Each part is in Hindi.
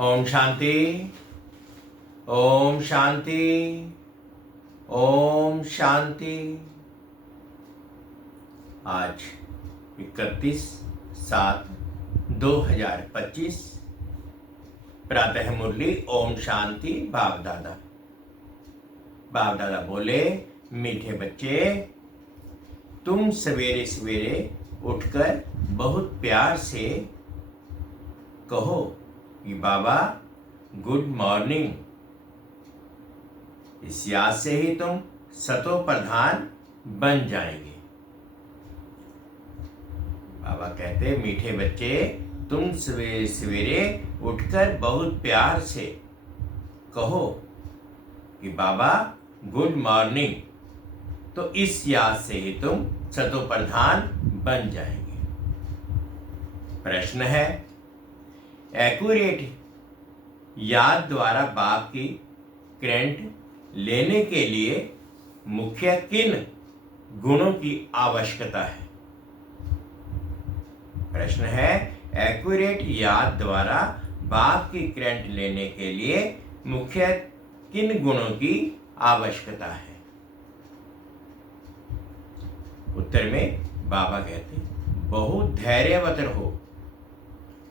ओम शांति। ओम शांति। ओम शांति। आज 31/7/2025 प्रातः मुरली ओम शांति। बाप दादा बोले, मीठे बच्चे, तुम सवेरे सवेरे उठकर बहुत प्यार से कहो कि बाबा गुड मॉर्निंग। इस याद से ही तुम सतो प्रधान बन जाएंगे। बाबा कहते, मीठे बच्चे, तुम सवेरे सवेरे उठकर बहुत प्यार से कहो कि बाबा गुड मॉर्निंग। तो इस याद से ही तुम सतो प्रधान बन जाएंगे। प्रश्न है, एक्यूरेट याद द्वारा बाप की करंट लेने के लिए मुख्य किन गुणों की आवश्यकता है? प्रश्न है, एक्यूरेट याद द्वारा बाप की करंट लेने के लिए मुख्य किन गुणों की आवश्यकता है? उत्तर में बाबा कहते, बहुत धैर्यवत हो,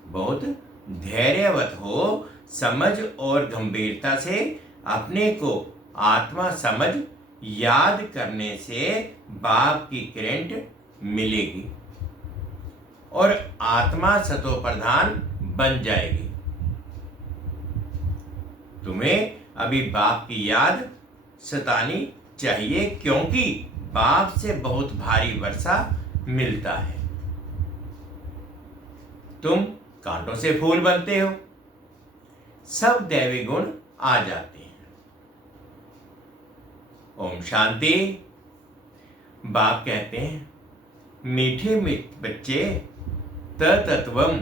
बहुत धैर्यवत हो, समझ और गंभीरता से अपने को आत्मा समझ याद करने से बाप की करंट मिलेगी और आत्मा सतो प्रधान बन जाएगी। तुम्हें अभी बाप की याद सतानी चाहिए, क्योंकि बाप से बहुत भारी वर्षा मिलता है। तुम कांटों से फूल बनते हो, सब दैवी गुण आ जाते हैं। ओम शांति। बाप कहते हैं, मीठे बच्चे, तत्वम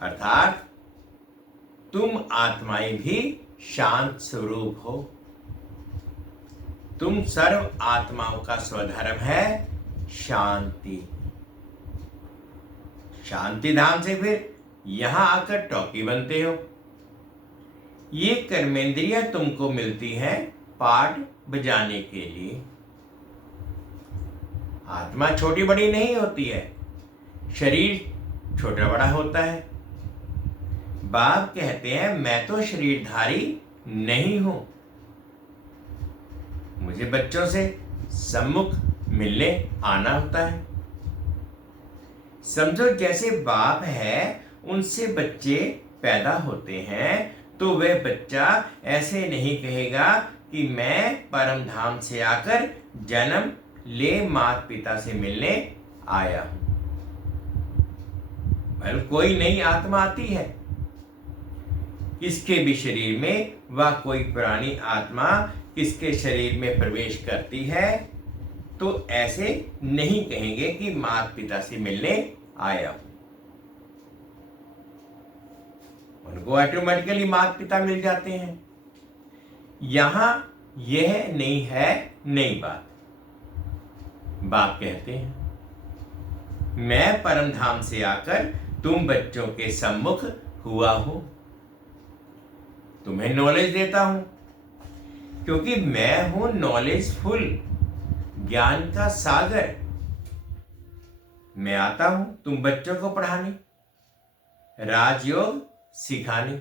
अर्थात तुम आत्माएं भी शांत स्वरूप हो। तुम सर्व आत्माओं का स्वधर्म है शांति। शांति धाम से फिर यहां आकर टॉकी बनते हो। ये कर्मेंद्रियां तुमको मिलती हैं पाठ बजाने के लिए। आत्मा छोटी बड़ी नहीं होती है, शरीर छोटा बड़ा होता है। बाप कहते हैं, मैं तो शरीरधारी नहीं हूं, मुझे बच्चों से सम्मुख मिलने आना होता है। समझो, जैसे बाप है उनसे बच्चे पैदा होते हैं, तो वह बच्चा ऐसे नहीं कहेगा कि मैं परम धाम से आकर जन्म ले माता पिता से मिलने आया हूं। बल्कि कोई नई आत्मा आती है, किसके भी शरीर में वह कोई पुरानी आत्मा किसके शरीर में प्रवेश करती है, तो ऐसे नहीं कहेंगे कि माता पिता से मिलने आया हूं। उनको ऑटोमेटिकली माता पिता मिल जाते हैं। यहां यह नहीं है नई बात। बाप कहते हैं, मैं परम धाम से आकर तुम बच्चों के सम्मुख हुआ हूं, तुम्हें नॉलेज देता हूं, क्योंकि मैं हूं नॉलेजफुल, ज्ञान का सागर। मैं आता हूं तुम बच्चों को पढ़ाने, राजयोग सिखाने।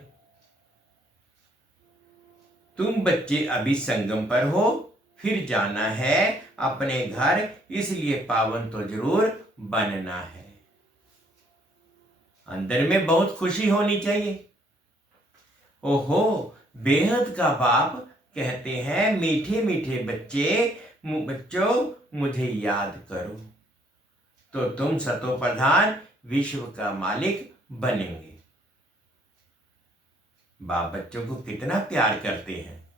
तुम बच्चे अभी संगम पर हो, फिर जाना है अपने घर, इसलिए पावन तो जरूर बनना है। अंदर में बहुत खुशी होनी चाहिए। ओहो, बेहद का बाप कहते हैं, मीठे मीठे बच्चों मुझे याद करो, तो तुम सतो प्रधान विश्व का मालिक बनेंगे। बाप बच्चों को कितना प्यार करते हैं।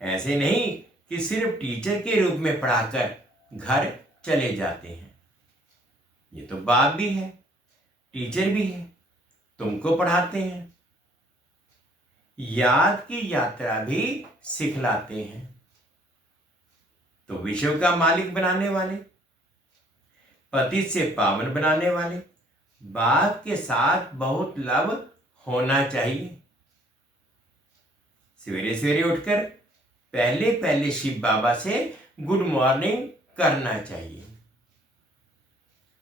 ऐसे नहीं कि सिर्फ टीचर के रूप में पढ़ाकर घर चले जाते हैं। ये तो बाप भी है, टीचर भी है, तुमको पढ़ाते हैं, याद की यात्रा भी सिखलाते हैं। तो विश्व का मालिक बनाने वाले, पतित से पावन बनाने वाले, बाप के साथ बहुत लव होना चाहिए। सवेरे सवेरे उठकर पहले पहले शिव बाबा से गुड मॉर्निंग करना चाहिए।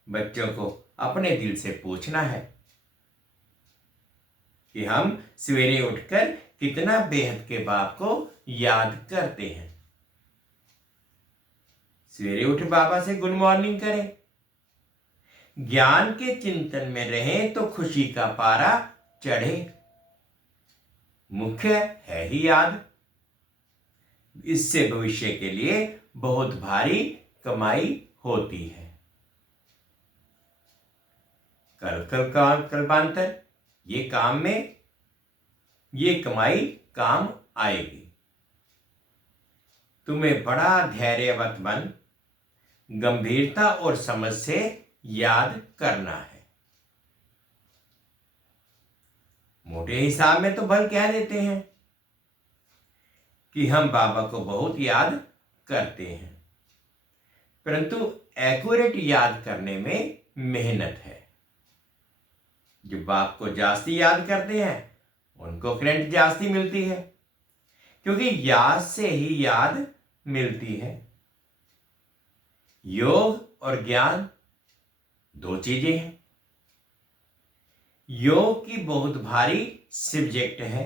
बच्चों को अपने दिल से पूछना है कि हम सवेरे उठकर कितना बेहद के बाप को याद करते हैं। सवेरे उठ बाबा से गुड मॉर्निंग करें। ज्ञान के चिंतन में रहें तो खुशी का पारा चढ़े। मुख्य है ही याद। इससे भविष्य के लिए बहुत भारी कमाई होती है। कल्पांतर ये काम में ये कमाई काम आएगी। तुम्हें बड़ा धैर्यवत बन गंभीरता और समझ से याद करना है। मोटे हिसाब में तो भल कह देते हैं कि हम बाबा को बहुत याद करते हैं, परंतु एक्यूरेट याद करने में मेहनत है। जो बाप को जास्ती याद करते हैं उनको करंट जास्ती मिलती है, क्योंकि याद से ही याद मिलती है। योग और ज्ञान दो चीजें हैं। योग की बहुत भारी सब्जेक्ट है।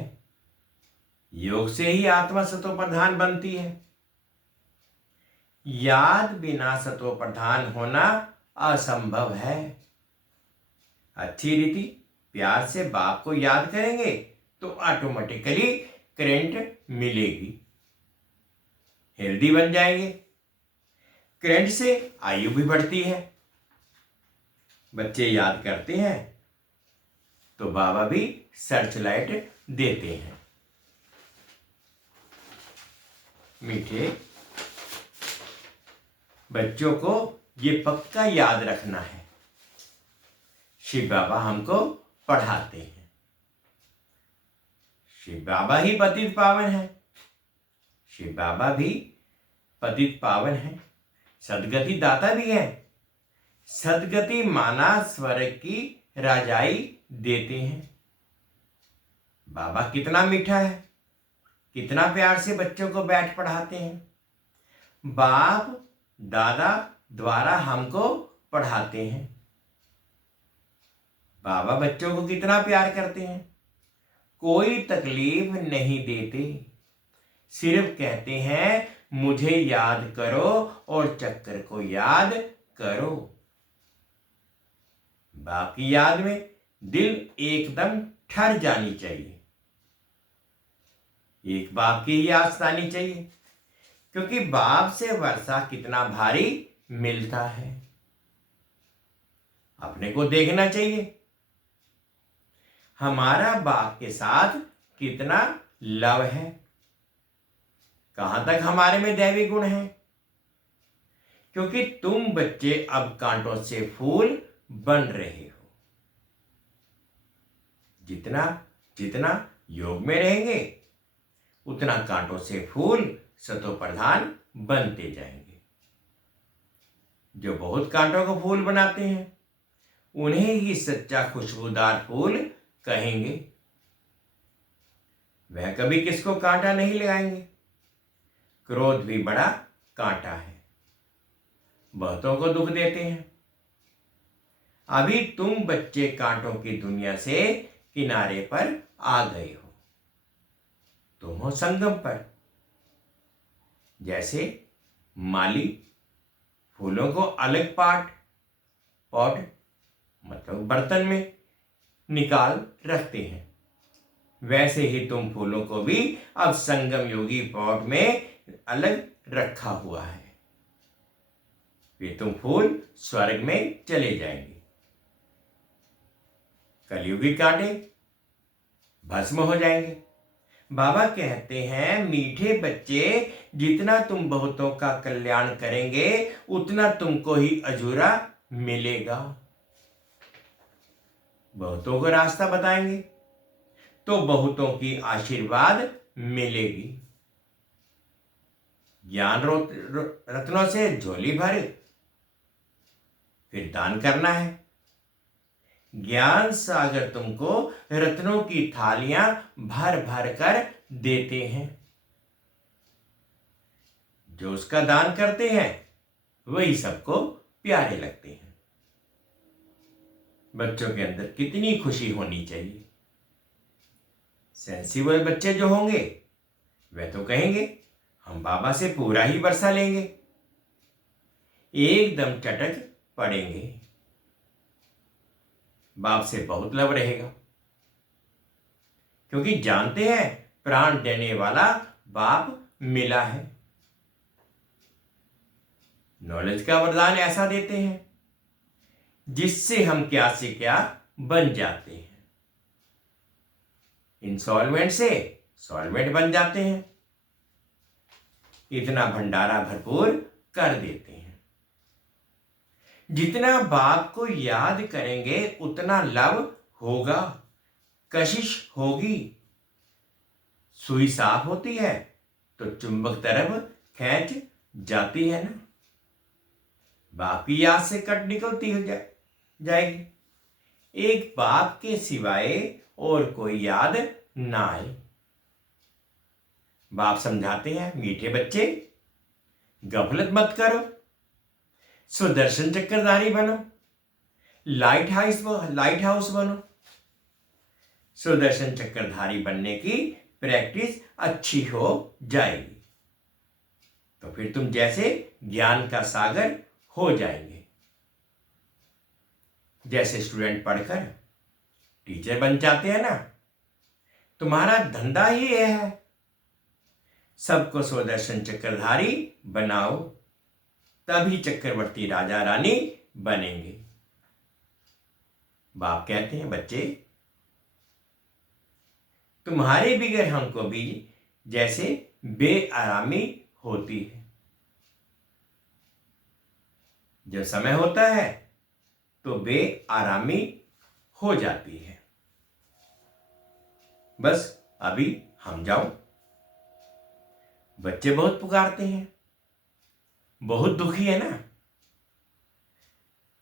योग से ही आत्मा सतो प्रधान बनती है। याद बिना सतो प्रधान होना असंभव है। अच्छी रीति प्यार से बाप को याद करेंगे तो ऑटोमेटिकली करंट मिलेगी, हेल्दी बन जाएंगे। करंट से आयु भी बढ़ती है। बच्चे याद करते हैं तो बाबा भी सर्च लाइट देते हैं। मीठे बच्चों को ये पक्का याद रखना है, शिव बाबा हमको पढ़ाते हैं। शिव बाबा ही पतित पावन है। शिव बाबा भी पतित पावन है, सदगति दाता भी है। सदगति माना स्वर्ग की राजाई देते हैं। बाबा कितना मीठा है, कितना प्यार से बच्चों को बैठ पढ़ाते हैं। बाप दादा द्वारा हमको पढ़ाते हैं। बाबा बच्चों को कितना प्यार करते हैं, कोई तकलीफ नहीं देते, सिर्फ कहते हैं मुझे याद करो और चक्कर को याद करो। बाप की याद में दिल एकदम ठहर जानी चाहिए। एक बाप की ही आस आनी चाहिए, क्योंकि बाप से वर्षा कितना भारी मिलता है। अपने को देखना चाहिए हमारा बाप के साथ कितना लव है, कहां तक हमारे में दैवी गुण है। क्योंकि तुम बच्चे अब कांटों से फूल बन रहे हो। जितना जितना योग में रहेंगे उतना कांटों से फूल सतो प्रधान बनते जाएंगे। जो बहुत कांटों को फूल बनाते हैं उन्हें ही सच्चा खुशबूदार फूल कहेंगे। वह कभी किसको कांटा नहीं लगाएंगे। क्रोध भी बड़ा कांटा है, बहुतों को दुख देते हैं। अभी तुम बच्चे कांटों की दुनिया से किनारे पर आ गए हो। तुम हो संगम पर। जैसे माली फूलों को अलग पॉट मतलब बर्तन में निकाल रखते हैं, वैसे ही तुम फूलों को भी अब संगम योगी पॉट में अलग रखा हुआ है। वे तुम फूल स्वर्ग में चले जाएंगे। कलयुगी कांटे भस्म हो जाएंगे। बाबा कहते हैं मीठे बच्चे, जितना तुम बहुतों का कल्याण करेंगे उतना तुमको ही अजूरा मिलेगा। बहुतों को रास्ता बताएंगे तो बहुतों की आशीर्वाद मिलेगी। ज्ञान रत्नों से झोली भर फिर दान करना है। ज्ञान सागर तुमको रत्नों की थालियां भर भर कर देते हैं। जो उसका दान करते हैं वही सबको प्यारे लगते हैं। बच्चों के अंदर कितनी खुशी होनी चाहिए। सेंसिबल बच्चे जो होंगे वे तो कहेंगे हम बाबा से पूरा ही बरसा लेंगे, एकदम चटक पड़ेंगे, बाप से बहुत लव रहेगा, क्योंकि जानते हैं प्राण देने वाला बाप मिला है। नॉलेज का वरदान ऐसा देते हैं जिससे हम क्या से क्या बन जाते हैं। इंस्टॉलमेंट से सॉल्वेंट बन जाते हैं। इतना भंडारा भरपूर कर देते हैं। जितना बाप को याद करेंगे उतना लव होगा, कशिश होगी। सुई साफ होती है तो चुंबक तरफ खींच जाती है ना। बाप की याद से कट निकलती हो जाएगी। एक बाप के सिवाय और कोई याद ना आए। बाप समझाते हैं मीठे बच्चे गफलत मत करो, सुदर्शन चक्रधारी बनो, लाइट हाउस बनो। सुदर्शन चक्रधारी बनने की प्रैक्टिस अच्छी हो जाएगी तो फिर तुम जैसे ज्ञान का सागर हो जाएंगे। जैसे स्टूडेंट पढ़कर टीचर बन जाते हैं ना, तुम्हारा धंधा ही यह है, सबको सुदर्शन चक्रधारी बनाओ, तभी चक्रवर्ती राजा रानी बनेंगे। बाप कहते हैं बच्चे तुम्हारे बिगैर हमको भी जैसे बेआरामी होती है। जब समय होता है तो बेआरामी हो जाती है। बस अभी हम जाओ। बच्चे बहुत पुकारते हैं, बहुत दुखी है ना,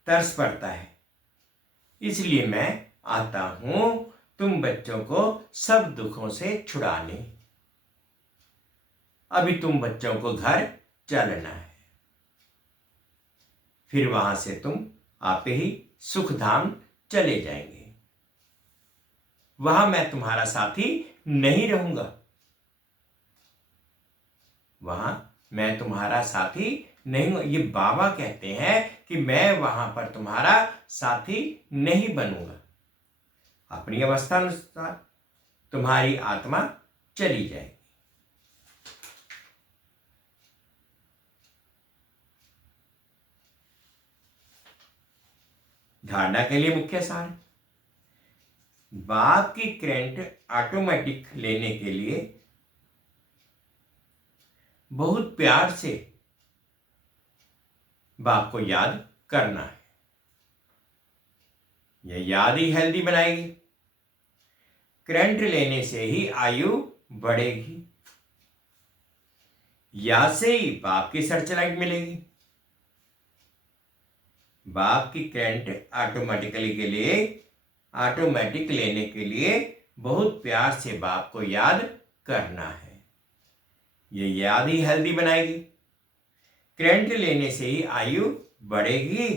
तरस पड़ता है, इसलिए मैं आता हूं तुम बच्चों को सब दुखों से छुड़ाने। अभी तुम बच्चों को घर चलना है, फिर वहां से तुम आपे ही सुखधाम चले जाएंगे। वहां मैं तुम्हारा साथी नहीं रहूंगा, वहां मैं तुम्हारा साथी नहीं हूं। ये बाबा कहते हैं कि मैं वहां पर तुम्हारा साथी नहीं बनूंगा। अपनी अवस्था अनुसार तुम्हारी आत्मा चली जाएगी। धारणा के लिए मुख्य सार, बाप की करंट ऑटोमेटिक लेने के लिए बहुत प्यार से बाप को याद करना है। यह याद ही हेल्दी बनाएगी। करंट लेने से ही आयु बढ़ेगी। याद से ही बाप की सर्च लाइट मिलेगी। बाप की करंट ऑटोमेटिक लेने के लिए बहुत प्यार से बाप को याद करना है। ये याद ही हेल्दी बनाएगी। करंट लेने से ही आयु बढ़ेगी।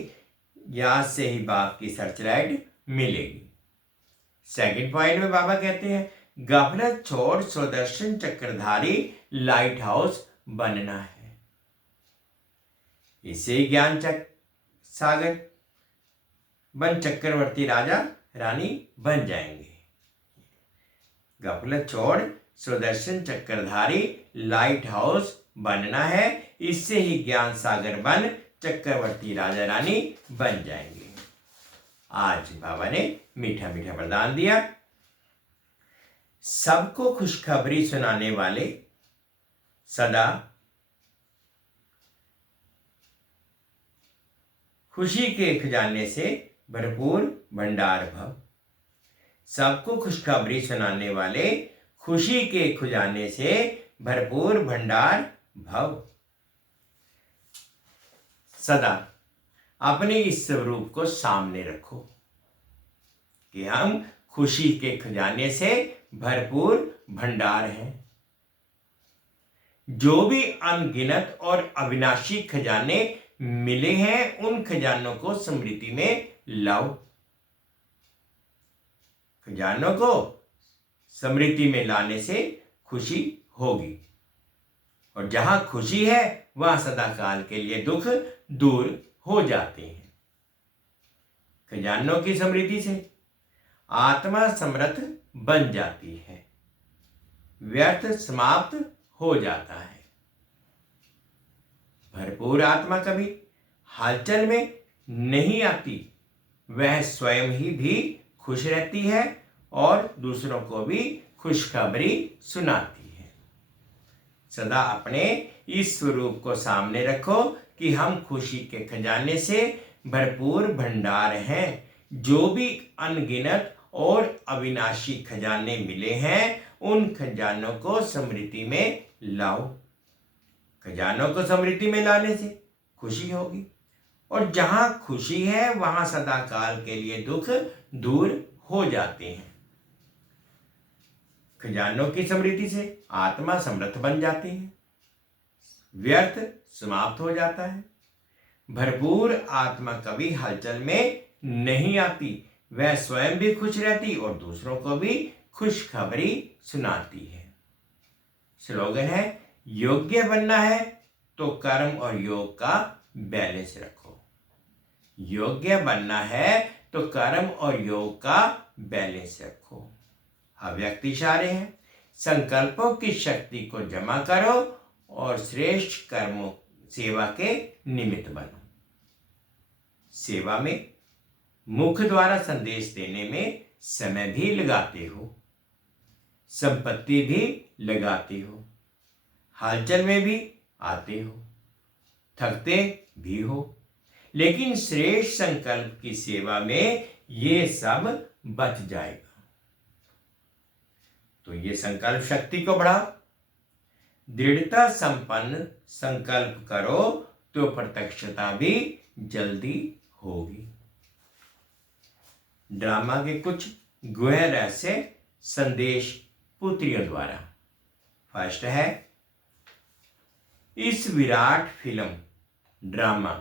याद से ही बाप की सर्च लाइट मिलेगी। सेकंड पॉइंट में बाबा कहते हैं गफलत छोड़ सुदर्शन चक्रधारी लाइट हाउस बनना है। इससे ही ज्ञान सागर बन चक्रवर्ती राजा रानी बन जाएंगे। गफलत छोड़ सुदर्शन चक्रधारी लाइट हाउस बनना है, इससे ही ज्ञान सागर बन चक्रवर्ती राजा रानी बन जाएंगे। आज बाबा ने मीठा मीठा वरदान दिया। सबको खुशखबरी सुनाने वाले, सदा खुशी के खजाने से भरपूर भंडार भव। सबको खुशखबरी सुनाने वाले, खुशी के खजाने से भरपूर भंडार भव। सदा अपने इस स्वरूप को सामने रखो। कि हम खुशी के खजाने से भरपूर भंडार हैं। जो भी अनगिनत और अविनाशी खजाने मिले हैं, उन खजानों को स्मृति में लाओ। खजानों को स्मृति में लाने से खुशी होगी, और जहां खुशी है वहां सदाकाल के लिए दुख दूर हो जाते हैं। खजानों की स्मृति से आत्मा समर्थ बन जाती है, व्यर्थ समाप्त हो जाता है। भरपूर आत्मा कभी हलचल में नहीं आती, वह स्वयं ही भी खुश रहती है और दूसरों को भी खुशखबरी सुनाती है। सदा अपने इस स्वरूप को सामने रखो कि हम खुशी के खजाने से भरपूर भंडार हैं। जो भी अनगिनत और अविनाशी खजाने मिले हैं, उन खजानों को स्मृति में लाओ। खजानों को स्मृति में लाने से खुशी होगी, और जहां खुशी है वहां सदाकाल के लिए दुख दूर हो जाते हैं। खजानों की स्मृति से आत्मा समर्थ बन जाती है, व्यर्थ समाप्त हो जाता है। भरपूर आत्मा कभी हलचल में नहीं आती, वह स्वयं भी खुश रहती और दूसरों को भी खुशखबरी सुनाती है। स्लोगन है, योग्य बनना है तो कर्म और योग का बैलेंस रखो। योग्य बनना है तो कर्म और योग का बैलेंस रखो। अव्यक्त इशारे हैं, संकल्पों की शक्ति को जमा करो और श्रेष्ठ कर्मों सेवा के निमित्त बनो। सेवा में मुख द्वारा संदेश देने में समय भी लगाते हो, संपत्ति भी लगाते हो, हलचल में भी आते हो, थकते भी हो, लेकिन श्रेष्ठ संकल्प की सेवा में ये सब बच जाएगा। तो ये संकल्प शक्ति को बढ़ाओ। दृढ़ता संपन्न संकल्प करो तो प्रत्यक्षता भी जल्दी होगी। ड्रामा के कुछ गुह रहस्य संदेश पुत्रियों द्वारा। फर्स्ट है, इस विराट फिल्म ड्रामा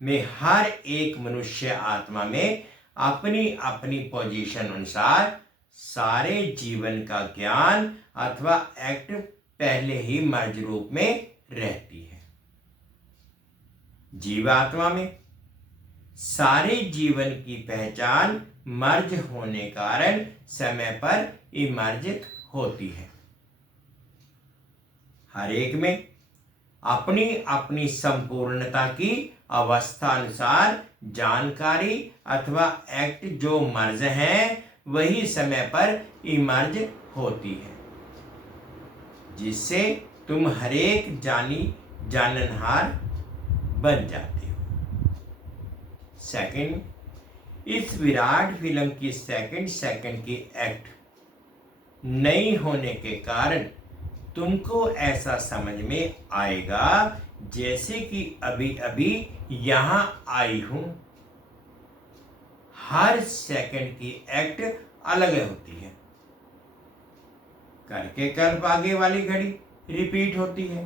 में हर एक मनुष्य आत्मा में अपनी अपनी पोजीशन अनुसार सारे जीवन का ज्ञान अथवा एक्ट पहले ही मर्ज रूप में रहती है। जीवात्मा में सारे जीवन की पहचान मर्ज होने कारण समय पर इमर्ज होती है। हर एक में अपनी अपनी संपूर्णता की अवस्था अनुसार जानकारी अथवा एक्ट जो मर्ज है वही समय पर इमर्ज होती है, जिससे तुम हरेक जाननहार बन जाते हो। सेकंड, इस विराट फिल्म की सेकंड की एक्ट नहीं होने के कारण तुमको ऐसा समझ में आएगा जैसे कि अभी अभी यहां आई हूं। हर सेकंड की एक्ट अलग होती है। करके कल्प आगे वाली घड़ी रिपीट होती है,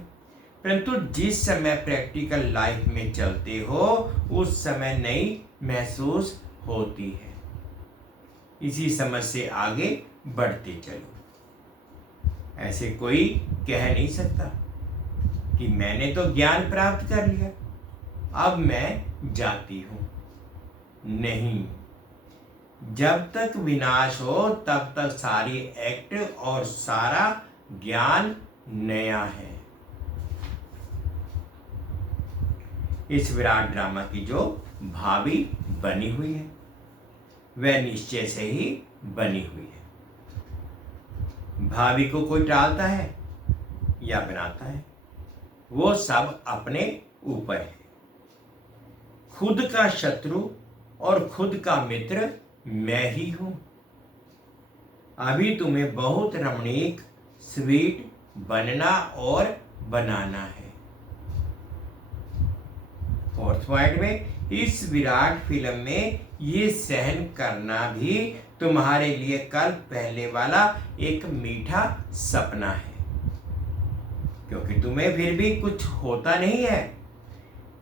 परंतु जिस समय प्रैक्टिकल लाइफ में चलते हो उस समय नई महसूस होती है। इसी समझ से आगे बढ़ते चलो। ऐसे कोई कह नहीं सकता कि मैंने तो ज्ञान प्राप्त कर लिया, अब मैं जाती हूं। नहीं, जब तक विनाश हो तब तक सारी एक्ट और सारा ज्ञान नया है। इस विराट ड्रामा की जो भावी बनी हुई है वह निश्चय से ही बनी हुई है। भावी को कोई टालता है या बनाता है, वो सब अपने ऊपर है। खुद का शत्रु और खुद का मित्र मैं ही हूं। अभी तुम्हें बहुत रमणीक स्वीट बनना और बनाना है। फोर्थ पॉइंट में, इस विराट फिल्म में ये सहन करना भी तुम्हारे लिए कल पहले वाला एक मीठा सपना है, क्योंकि तुम्हें फिर भी कुछ होता नहीं है।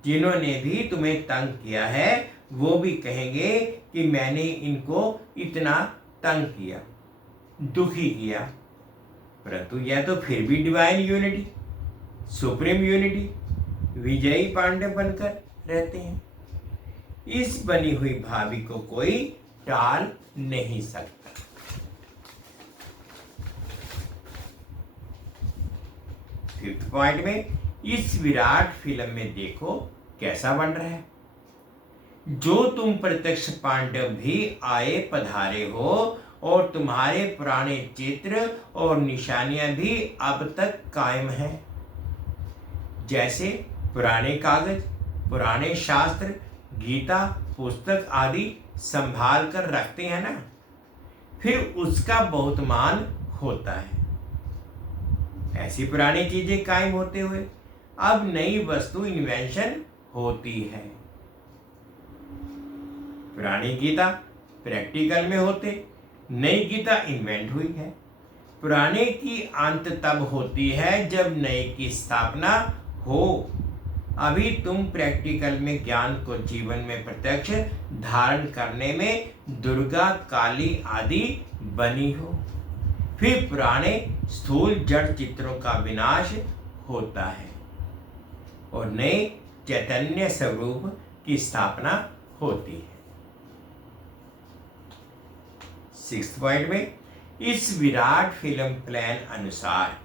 जिन्होंने भी तुम्हें तंग किया है वो भी कहेंगे कि मैंने इनको इतना तंग किया, दुखी किया, परंतु यह तो फिर भी डिवाइन यूनिटी, सुप्रीम यूनिटी, विजयी पांडव बनकर रहते हैं। इस बनी हुई भावी को कोई टाल नहीं सकता। फिफ्थ पॉइंट में, इस विराट फिल्म में देखो कैसा बन रहा है। जो तुम प्रत्यक्ष पांडव भी आए पधारे हो और तुम्हारे पुराने चित्र और निशानियां भी अब तक कायम हैं। जैसे पुराने कागज, पुराने शास्त्र, गीता पुस्तक आदि संभाल कर रखते हैं ना, फिर उसका बहुत मान होता है। ऐसी पुरानी चीजें कायम होते हुए अब नई वस्तु इन्वेंशन होती है। पुरानी गीता प्रैक्टिकल में होते, नई गीता इन्वेंट हुई है। पुराने की अंत तब होती है जब नए की स्थापना हो। अभी तुम प्रैक्टिकल में ज्ञान को जीवन में प्रत्यक्ष धारण करने में दुर्गा, काली आदि बनी हो। फिर पुराने स्थूल जड़ चित्रों का विनाश होता है और नए चैतन्य स्वरूप की स्थापना होती है। सिक्स्थ पॉइंट में, इस विराट फिल्म प्लान अनुसार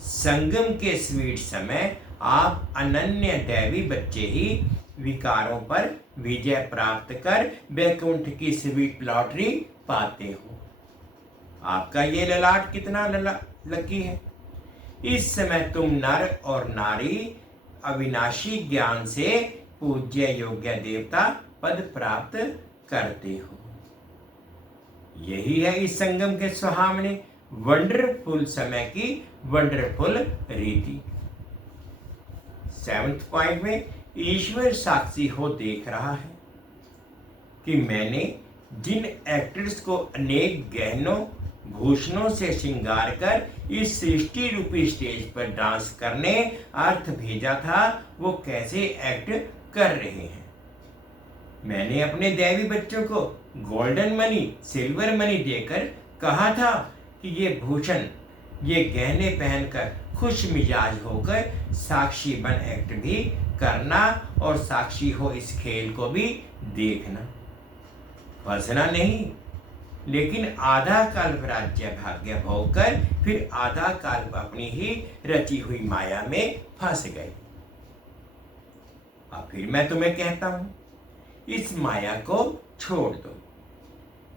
संगम के स्वीट समय आप अनन्य दैवी बच्चे ही विकारों पर विजय प्राप्त कर वैकुंठ की स्वीट लॉटरी पाते हो। आपका ये ललाट कितना लकी है। इस समय तुम नर और नारी अविनाशी ज्ञान से पूज्य योग्य देवता पद प्राप्त करते हो। यही है इस संगम के सुहावने वंडरफुल समय की वंडरफुल रीति। सेवंथ पॉइंट में, ईश्वर साक्षी हो देख रहा है कि मैंने जिन एक्टर्स को अनेक गहनों भूषणों से श्रृंगार कर इस सृष्टि रूपी स्टेज पर डांस करने अर्थ भेजा था, वो कैसे एक्ट कर रहे हैं। मैंने अपने दैवी बच्चों को गोल्डन मनी, सिल्वर मनी देकर कहा था कि ये भूषण, ये गहने पहनकर खुश मिजाज होकर साक्षी बन एक्ट भी करना और साक्षी हो इस खेल को भी देखना। फंसना नहीं, लेकिन आधा कल्प राज्य भाग्य भोग कर फिर आधा कल्प अपनी ही रची हुई माया में फंस गए। अब फिर मैं तुम्हें कहता हूं, इस माया को छोड़ दो।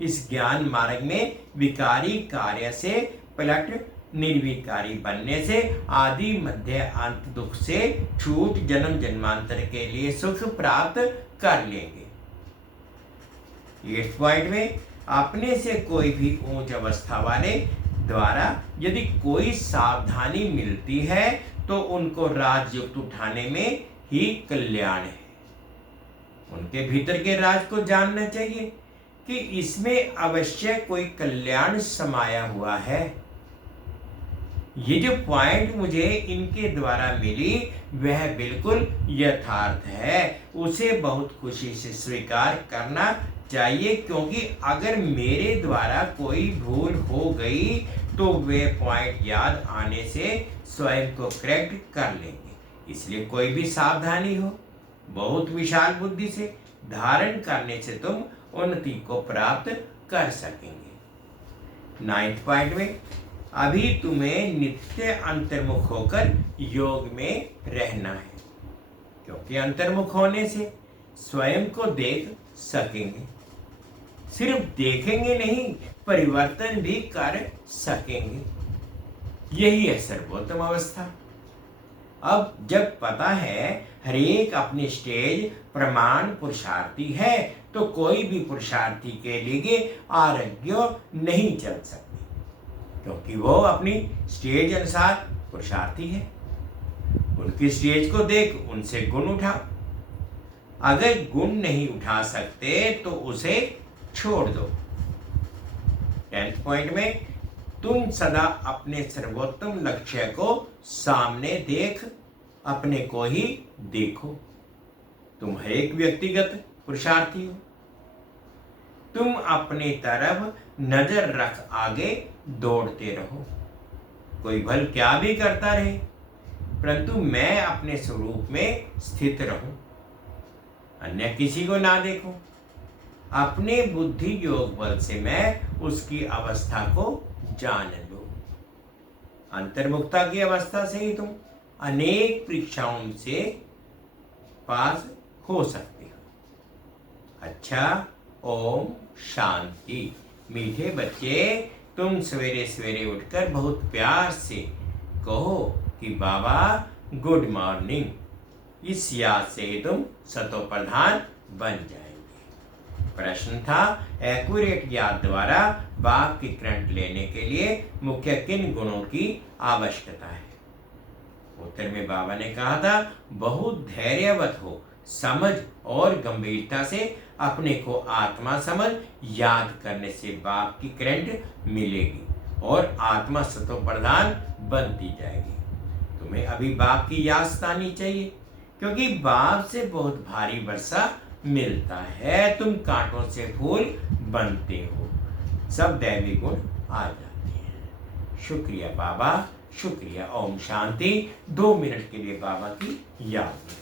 इस ज्ञान मार्ग में विकारी कार्य से पलट निर्विकारी बनने से आदि मध्य अंत दुख से छूट जन्म जन्मांतर के लिए सुख प्राप्त कर लेंगे। 8th पॉइंट में, अपने से कोई भी उच्च अवस्था वाले द्वारा यदि कोई सावधानी मिलती है तो उनको राजयुक्त उठाने में ही कल्याण है। उनके भीतर के राज को जानना चाहिए कि इसमें अवश्य कोई कल्याण समाया हुआ है। ये जो पॉइंट मुझे इनके द्वारा मिली वह बिल्कुल यथार्थ है, उसे बहुत खुशी से स्वीकार करना चाहिए, क्योंकि अगर मेरे द्वारा कोई भूल हो गई तो वे पॉइंट याद आने से स्वयं को करेक्ट कर लेंगे। इसलिए कोई भी सावधानी हो, बहुत विशाल बुद्धि से धारण करने से तुम उन्नति को प्राप्त कर सकेंगे। 9th पॉइंट में, अभी तुम्हें नित्य अंतर्मुख होकर योग में रहना है, क्योंकि अंतर्मुख होने से स्वयं को देख सकेंगे। सिर्फ देखेंगे नहीं, परिवर्तन भी कर सकेंगे। यही है सर्वोत्तम अवस्था। अब जब पता है हरेक अपनी स्टेज प्रमाण पुरुषार्थी है, तो कोई भी पुरुषार्थी के लिए आरोग्य नहीं चल सकती, क्योंकि वो अपनी स्टेज अनुसार पुरुषार्थी है। उनकी स्टेज को देख उनसे गुण उठाओ। अगर गुण नहीं उठा सकते तो उसे छोड़ दो। 10th पॉइंट में तुम सदा अपने सर्वोत्तम लक्ष्य को सामने देख अपने को ही देखो। तुम एक व्यक्तिगत पुरुषार्थी हो। तुम अपनी तरफ नजर रख आगे दौड़ते रहो। कोई भल क्या भी करता रहे, परंतु मैं अपने स्वरूप में स्थित रहूं, अन्य किसी को ना देखूं। अपने बुद्धि योग बल से मैं उसकी अवस्था को जान लूं। अंतर्मुक्ता की अवस्था से ही तुम अनेक परीक्षाओं से पास हो सकते हो। अच्छा, ओम शांति। मीठे बच्चे, तुम सवेरे सवेरे उठकर बहुत प्यार से कहो कि बाबा गुड मॉर्निंग। इस याद से ही तुम सतो प्रधान बन जाएंगे। प्रश्न था, एक्यूरेट याद द्वारा बाप की करंट लेने के लिए मुख्य किन गुणों की आवश्यकता है? उत्तर में बाबा ने कहा था, बहुत धैर्यवत हो, समझ और गंभीरता से अपने को आत्मा समझ याद करने से बाप की करंट मिलेगी और आत्मा सतो प्रधान बनती जाएगी। तुम्हें अभी बाप की याद सतानी चाहिए, क्योंकि बाप से बहुत भारी वर्षा मिलता है। तुम कांटों से फूल बनते हो, सब दैवी गुण आ जाते हैं। शुक्रिया बाबा, शुक्रिया। ओम शांति। 2 मिनट के लिए बाबा की याद में।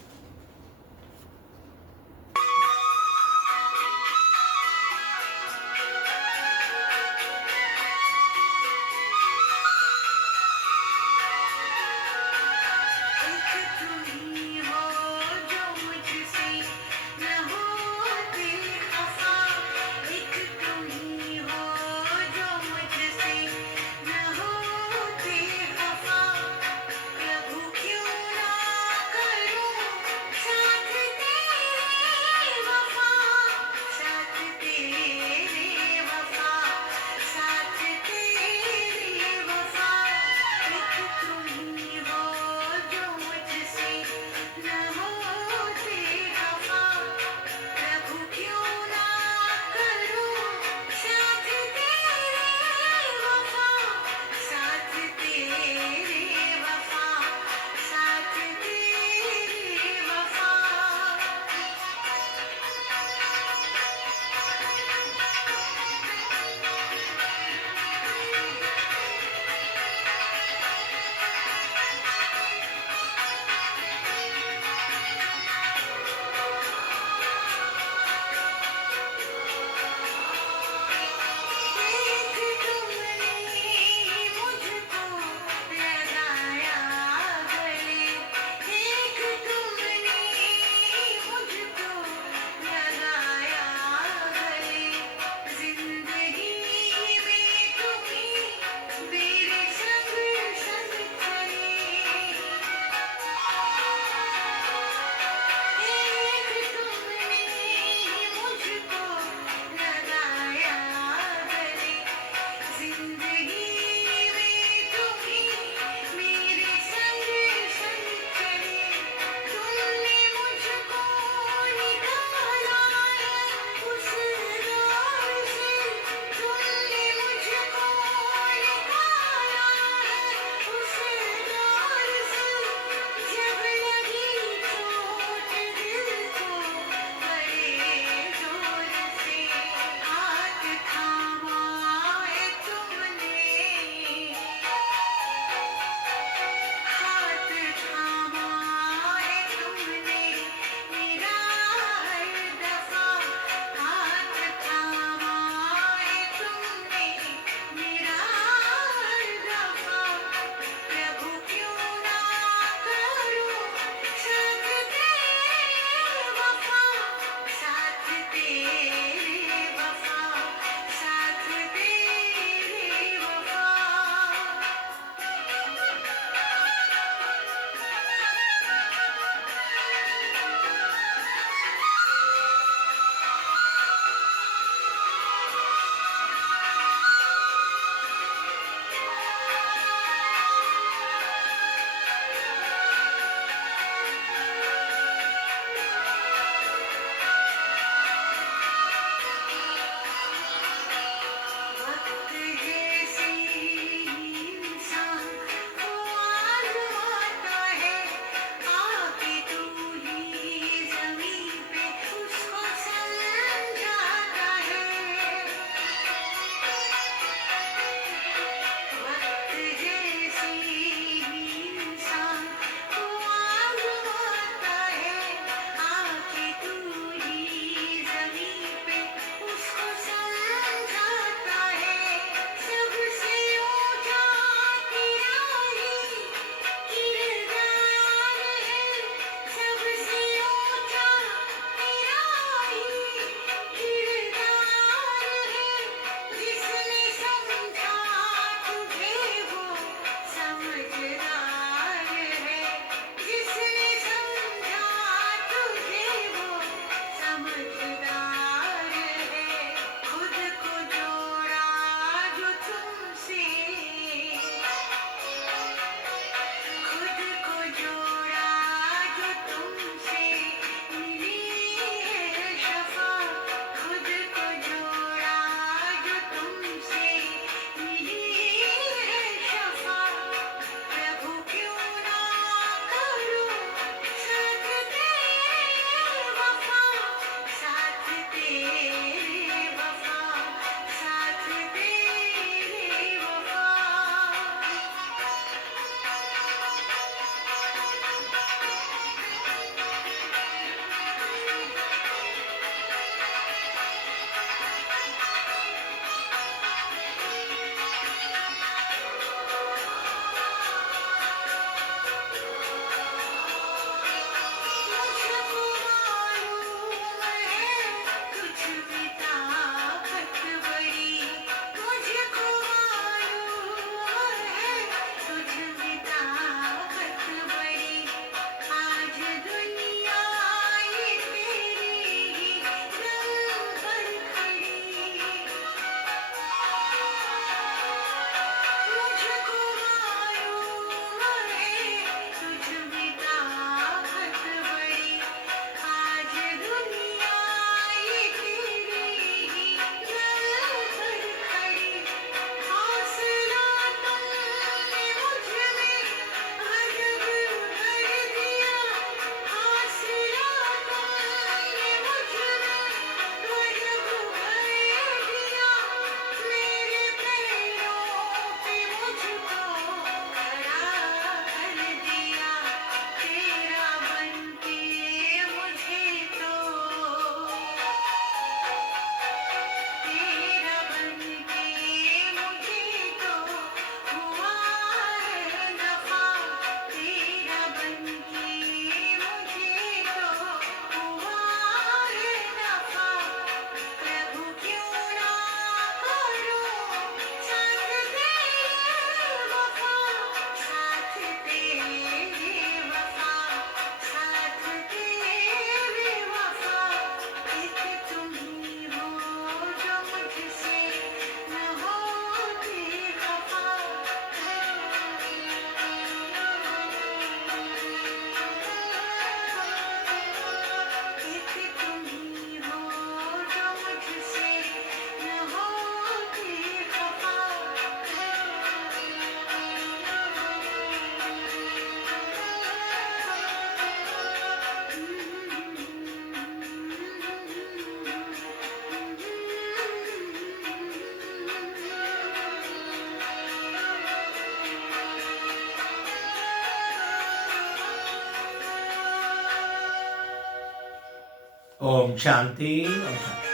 ओम शांति ओम शांति।